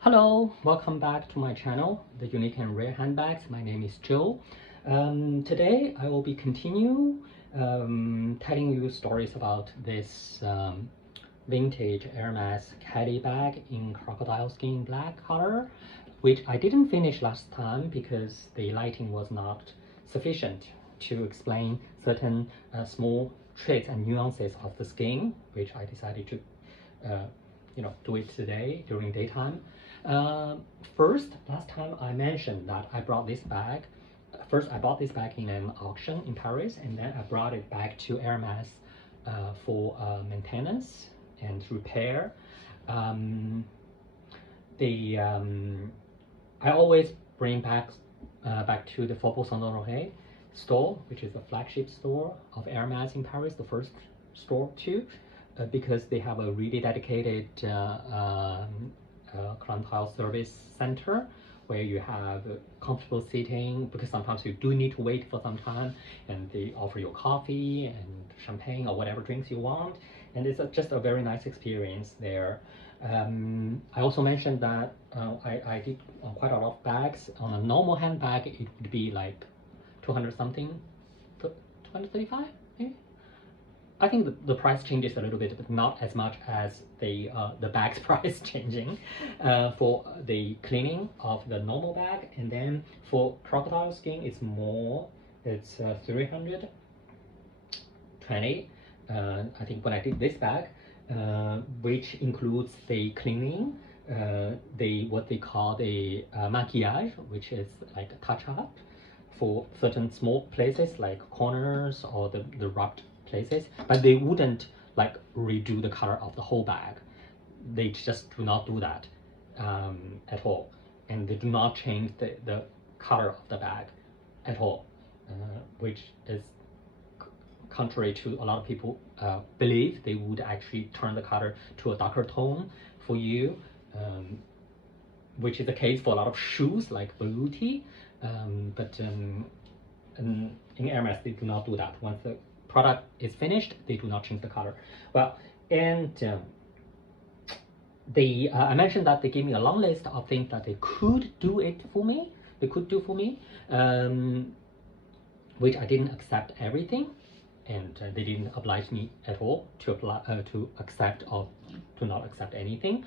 Hello, welcome back to my channel, The Unique and Rare Handbags. My name is Joe. Today I will be telling you stories about this vintage Hermes caddy bag in crocodile skin black color, which I didn't finish last time because the lighting was not sufficient to explain certain small traits and nuances of the skin, which I decided to do it today during daytime. First, last time I mentioned that I brought this bag. First, I bought this bag in an auction in Paris, and then I brought it back to Hermes for maintenance and repair. I always bring back to the Faubourg Saint-Honoré store, which is the flagship store of Hermes in Paris, the first store too, because they have a really dedicated clientele service center where you have comfortable seating, because sometimes you do need to wait for some time, and they offer you coffee and champagne or whatever drinks you want, and it's just a very nice experience there. I also mentioned that I did quite a lot of bags. On a normal handbag, it would be like 200 something, 235 maybe. I think the price changes a little bit, but not as much as the bag's price changing for the cleaning of the normal bag. And then for crocodile skin, it's more. It's 320. I think when I did this bag, which includes the cleaning, what they call the maquillage, which is like a touch up for certain small places like corners or the rubbed places, but they wouldn't like redo the color of the whole bag. They just do not do that at all, and they do not change the color of the bag at all, which is contrary to a lot of people believe. They would actually turn the color to a darker tone for you, which is the case for a lot of shoes like Veluti, but in Hermes they do not do that. Once the product is finished, they do not change the color. Well, and I mentioned that they gave me a long list of things that they could do it for me. They could do for me, which I didn't accept everything, and they didn't oblige me at all to accept or to not accept anything.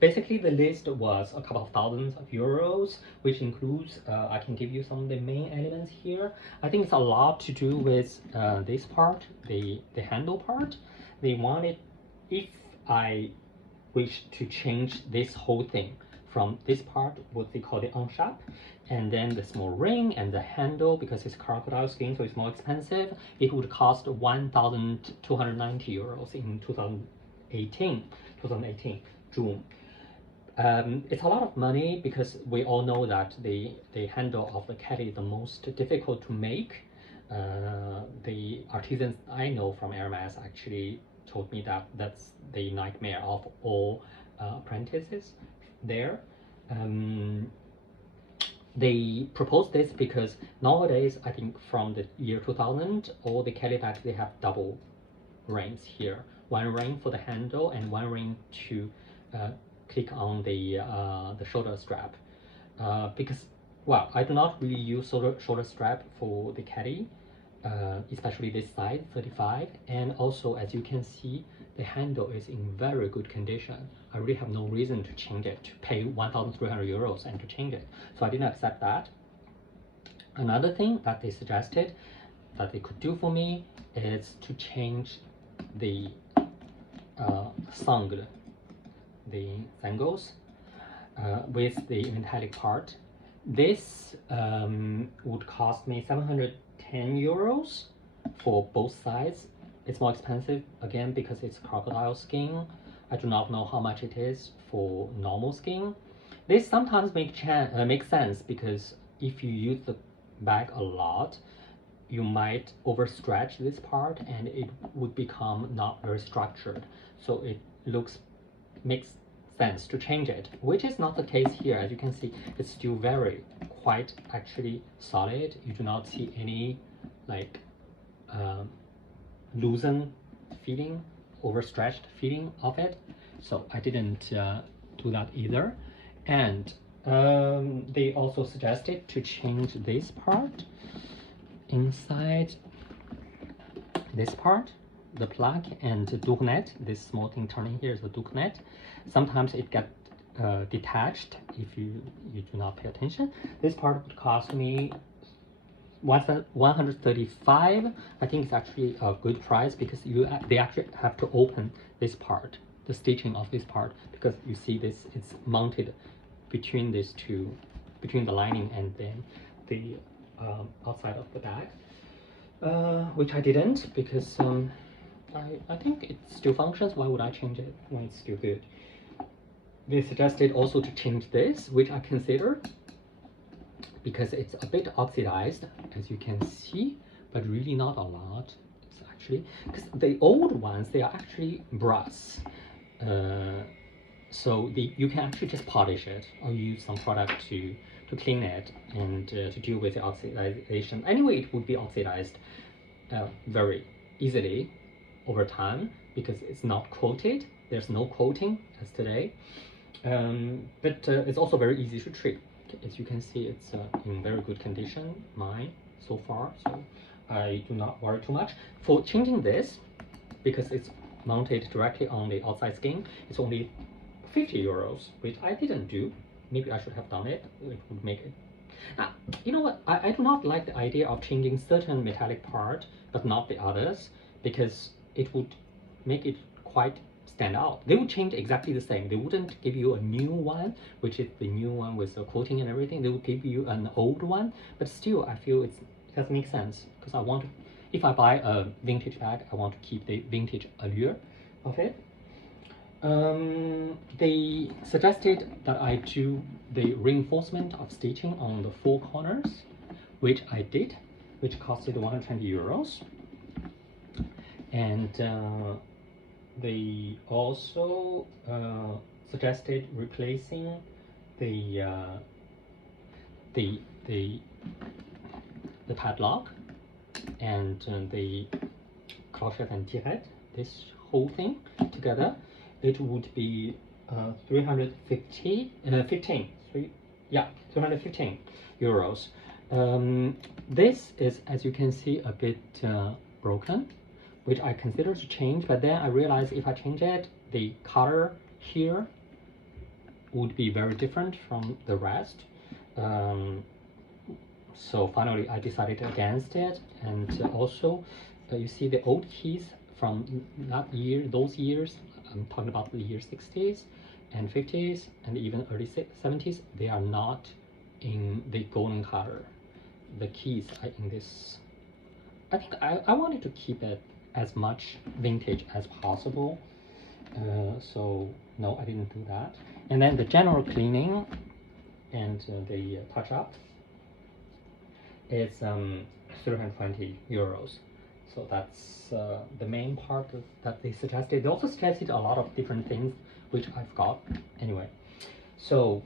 Basically, the list was a couple of thousands of euros, which includes, I can give you some of the main elements here. I think it's a lot to do with this part, the handle part. They wanted, if I wish to change this whole thing from this part, what they call the on-shap, and then the small ring and the handle, because it's crocodile skin, so it's more expensive, it would cost 1,290 euros in 2018, June. It's a lot of money because we all know that the handle of the caddy is the most difficult to make. The artisans I know from Hermes actually told me that that's the nightmare of all apprentices there. They proposed this because nowadays, I think from the year 2000, all the caddy bags, they have double rings here. One ring for the handle and one ring to click on the shoulder strap, because, well, I do not really use shoulder strap for the caddy, especially this size 35, and also, as you can see, the handle is in very good condition. I really have no reason to change it, to pay 1,300 euros and to change it, so I didn't accept that. Another thing that they suggested that they could do for me is to change the sangle, the sangles, with the metallic part. This would cost me 710 euros for both sides. It's more expensive again because it's crocodile skin. I do not know how much it is for normal skin. This sometimes makes sense because if you use the bag a lot, you might overstretch this part and it would become not very structured. So it makes sense to change it, which is not the case here. As you can see, it's still quite actually solid. You do not see any like loosened feeling, overstretched feeling of it. So I didn't do that either. And they also suggested to change this part inside this part, the plug and dugnet. This small thing turning here is the dugnet. Sometimes it gets detached if you do not pay attention. This part would cost me 135. I think it's actually a good price because they actually have to open this part, the stitching of this part, because you see this, it's mounted between these two, between the lining and then the outside of the bag, which I didn't because I think it still functions. Why would I change it when it's still good? They suggested also to change this, which I considered because it's a bit oxidized, as you can see, but really not a lot. It's actually, because the old ones, they are actually brass. So you can actually just polish it or use some product to clean it and to deal with the oxidation. Anyway, it would be oxidized very easily over time because it's not coated. There's no coating as today. But it's also very easy to treat. As you can see, it's in very good condition, mine, so far. So I do not worry too much. For changing this, because it's mounted directly on the outside skin, it's only 50 euros, which I didn't do. Maybe I should have done it. It would make it. You know what? I do not like the idea of changing certain metallic part, but not the others, because it would make it quite stand out. They would change exactly the same. They wouldn't give you a new one, which is the new one with the coating and everything. They would give you an old one, but still I feel it doesn't make sense because I want to, if I buy a vintage bag, I want to keep the vintage allure of it. They suggested that I do the reinforcement of stitching on the four corners, which I did, which costed 120 euros. And they also suggested replacing the padlock and the clochette and tirette. This whole thing together, it would be 315 euros. This is, as you can see, a bit broken, which I considered to change, but then I realized if I change it, the color here would be very different from the rest. So finally I decided against it. And also you see the old keys from those years, I'm talking about the year 60s and 50s and even early 70s, they are not in the golden color. The keys are in this. I think I wanted to keep it as much vintage as possible. So no, I didn't do that. And then the general cleaning and the touch-up is 320 euros. So that's the main part that they suggested. They also suggested a lot of different things, which I've got anyway. So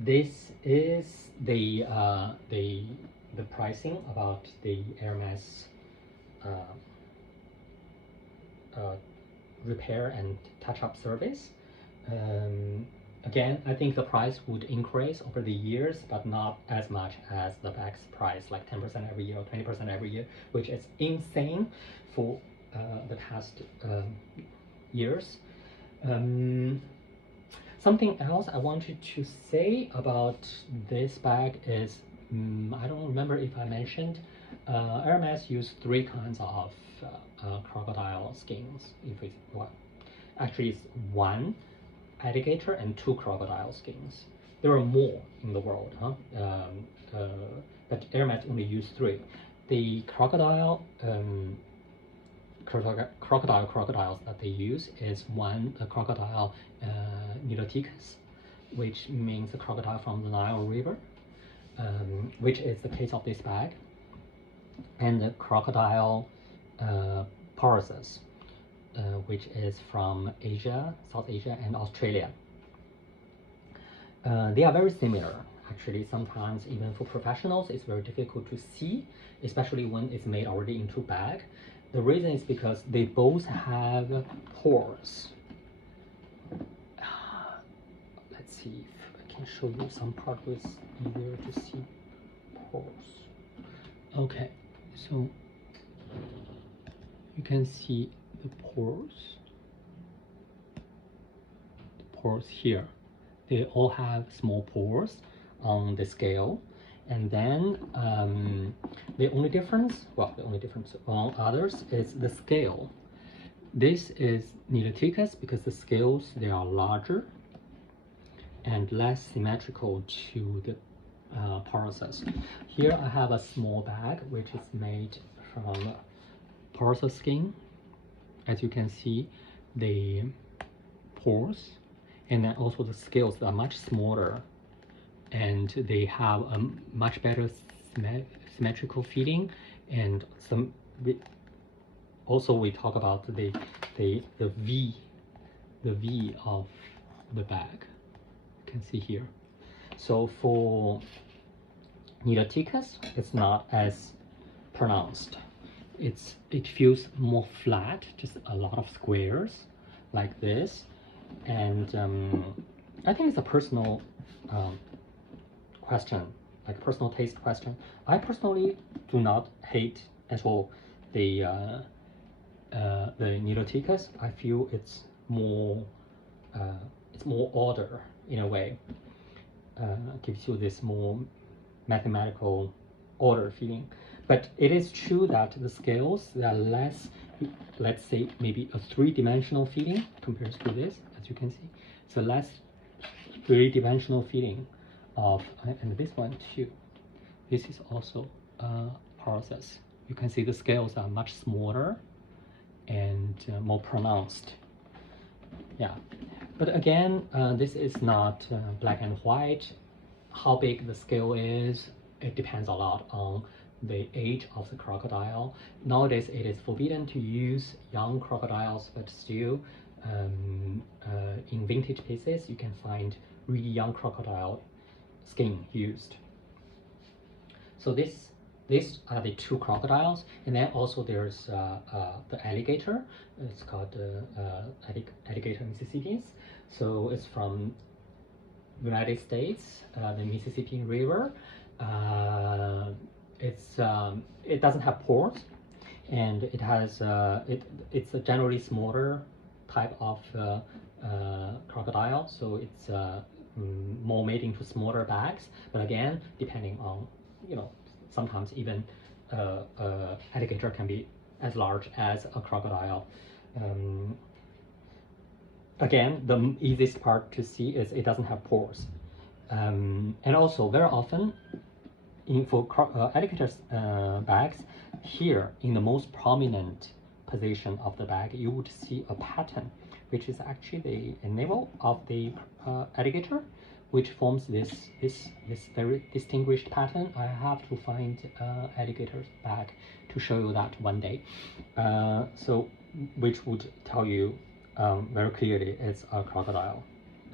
this is the pricing about the Hermes repair and touch-up service. Again, I think the price would increase over the years, but not as much as the bag's price, like 10% every year or 20% every year, which is insane for the past years. Something else I wanted to say about this bag is, I don't remember if I mentioned, Hermes used 3 kinds of crocodile skins. If it's well, actually it's 1 alligator and 2 crocodile skins. There are more in the world, but Hermes only used 3. The crocodiles that they use is one, the crocodile Niloticus, which means the crocodile from the Nile River, which is the case of this bag, and the crocodile Parasus, which is from Asia, South Asia, and Australia. They are very similar. Actually, sometimes even for professionals, it's very difficult to see, especially when it's made already into bag. The reason is because they both have pores see if I can show you some part with easier to see pores. Okay, so you can see the pores. The pores here, they all have small pores on the scale. And then the only difference on others is the scale. This is Niloticus because the scales, they are larger and less symmetrical to the porosus. Here I have a small bag which is made from porosus skin. As you can see, the pores and then also the scales are much smaller, and they have a much better symmetrical feeling. And some also we talk about the V of the bag. You can see here. So for Niloticus, it's not as pronounced. It feels more flat, just a lot of squares like this. And I think it's a personal question, like personal taste question. I personally do not hate at all the Niloticus. I feel it's more order in a way. Gives you this more mathematical order feeling. But it is true that the scales, they are less, let's say maybe a three-dimensional feeling compared to this, as you can see. So less three-dimensional feeling of, and this one too. This is also a process. You can see the scales are much smaller and more pronounced. Yeah, but again, this is not black and white. How big the scale is, it depends a lot on the age of the crocodile. Nowadays, it is forbidden to use young crocodiles, but still, in vintage pieces, you can find really young crocodile skin used. So these are the two crocodiles, and then also there's the alligator. It's called Alligator Mississippians. So it's from United States, the Mississippi River. It doesn't have pores, and it has it's a generally smaller type of crocodile. So it's more made into smaller bags. But again, depending on, sometimes even alligator can be as large as a crocodile. Again, the easiest part to see is it doesn't have pores. And also very often for alligator's bags, here in the most prominent position of the bag, you would see a pattern, which is actually the navel of the alligator, which forms this very distinguished pattern. I have to find alligator's bag to show you that one day. So which would tell you very clearly it's a crocodile.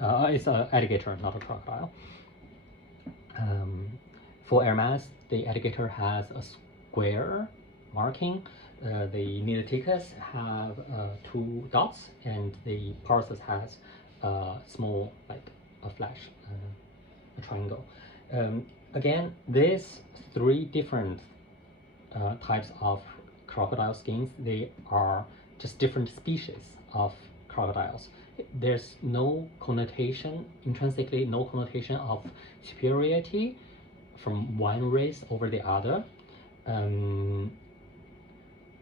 It's an alligator, not a crocodile. For Hermes, the alligator has a square marking. The Niloticus have two dots, and the porosus has a small, like a flash, a triangle. Again, these three different types of crocodile skins, they are just different species of crocodiles. There's no connotation, intrinsically no connotation of superiority from one race over the other.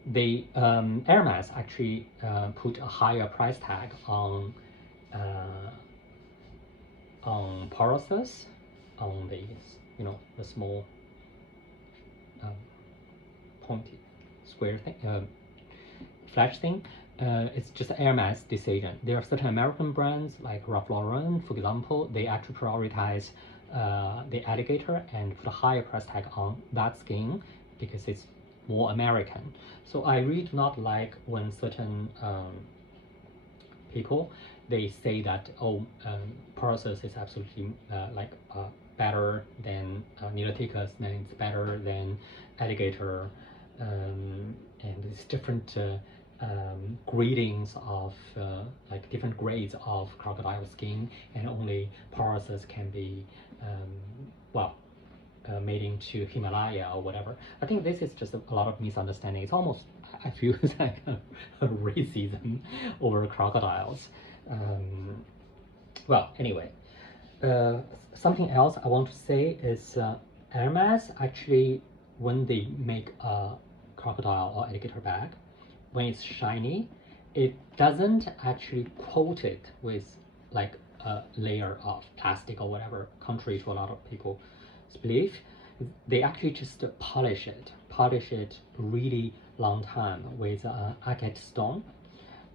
Hermes actually put a higher price tag on porosus, on the the small pointy square thing, flash thing. It's just Hermes decision. There are certain American brands like Ralph Lauren, for example, they actually prioritize the alligator and put a higher price tag on that skin because it's more American. So I really do not like when certain people, they say that porosus is absolutely better than Niloticus, then it's better than alligator, and it's different gradings of like different grades of crocodile skin, and only porous can be made into Himalaya or whatever. I think this is just a lot of misunderstanding. It's almost, I feel it's like a racism over crocodiles. Well, anyway, something else I want to say is Hermes actually, when they make a crocodile or alligator bag, when it's shiny, it doesn't actually coat it with like a layer of plastic or whatever, contrary to a lot of people's belief. They actually just polish it really long time with agate stone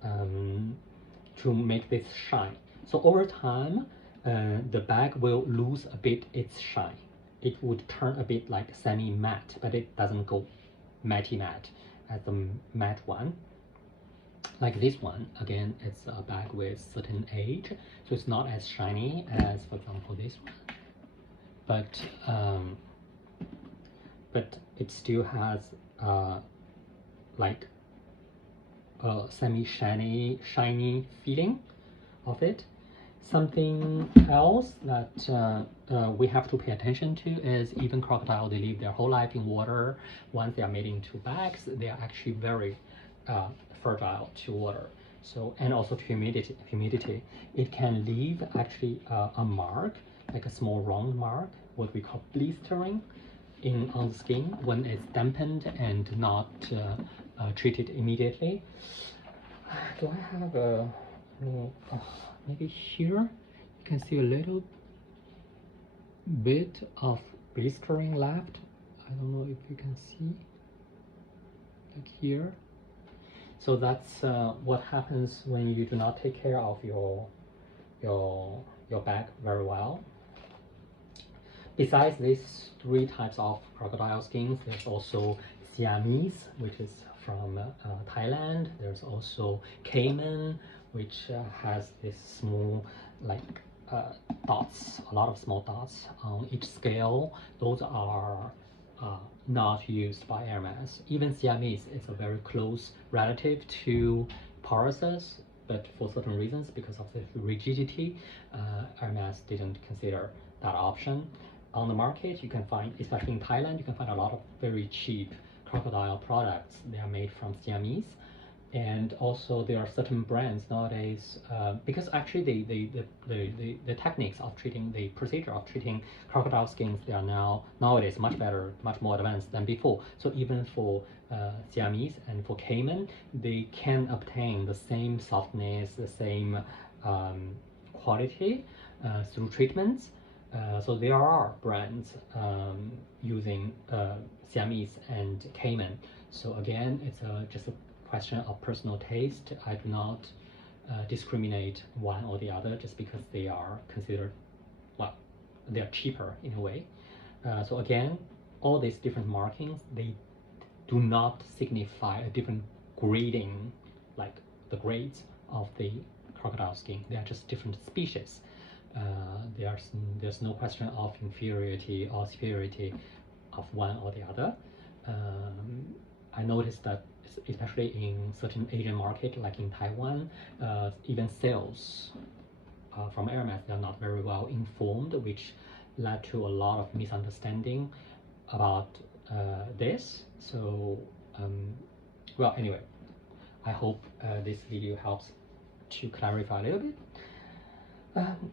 to make this shine. So over time, the bag will lose a bit its shine. It would turn a bit like semi-matte, but it doesn't go matte as the matte one. Like this one, again, it's a bag with certain age, so it's not as shiny as, for example, this one. But it still has like a semi-shiny feeling of it. Something else that we have to pay attention to is even crocodile, they live their whole life in water. Once they are made into bags, they are actually very fragile to water. So, and also to humidity. It can leave actually a mark, like a small round mark, what we call blistering, on the skin when it's dampened and not treated immediately. Do I have a maybe here you can see a little bit of blistering left. I don't know if you can see, like here. So that's what happens when you do not take care of your bag very well. Besides these three types of crocodile skins, there's also Siamese, which is from Thailand. There's also Cayman, which has this small like dots, a lot of small dots on each scale. Those are not used by Hermes. Even Siamese is a very close relative to Porous, but for certain reasons, because of the rigidity, Hermes didn't consider that option. On the market, you can find, especially in Thailand, you can find a lot of very cheap crocodile products. They are made from Siamese. And also there are certain brands nowadays, because actually the techniques of treating, the procedure of treating crocodile skins, they are nowadays much better, much more advanced than before. So even for Siamese and for Cayman, they can obtain the same softness, the same quality through treatments. So there are brands using Siamese and Cayman. So again, it's just a question of personal taste. I do not discriminate one or the other just because they are considered, well, they are cheaper in a way. So again, all these different markings, they do not signify a different grading, like the grades of the crocodile skin. They are just different species. There's no question of inferiority or superiority of one or the other. I noticed that especially in certain Asian market, like in Taiwan, even sales from Hermes, they are not very well informed, which led to a lot of misunderstanding about this. So, well, anyway, I hope this video helps to clarify a little bit.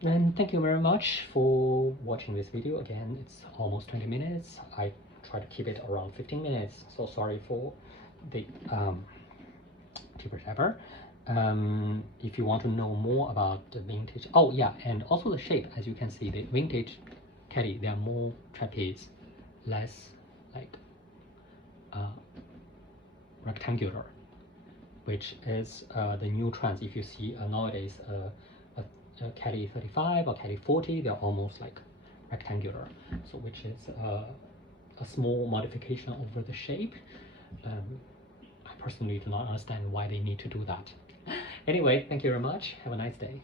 And thank you very much for watching this video. Again, it's almost 20 minutes. I try to keep it around 15 minutes. So sorry for the tipper. If you want to know more about the vintage, oh yeah, and also the shape, as you can see, the vintage caddy, they are more trapeze, less like rectangular, which is the new trends. If you see nowadays a caddy 35 or caddy 40, they're almost like rectangular, so which is a small modification over the shape. I personally do not understand why they need to do that. Anyway, thank you very much. Have a nice day.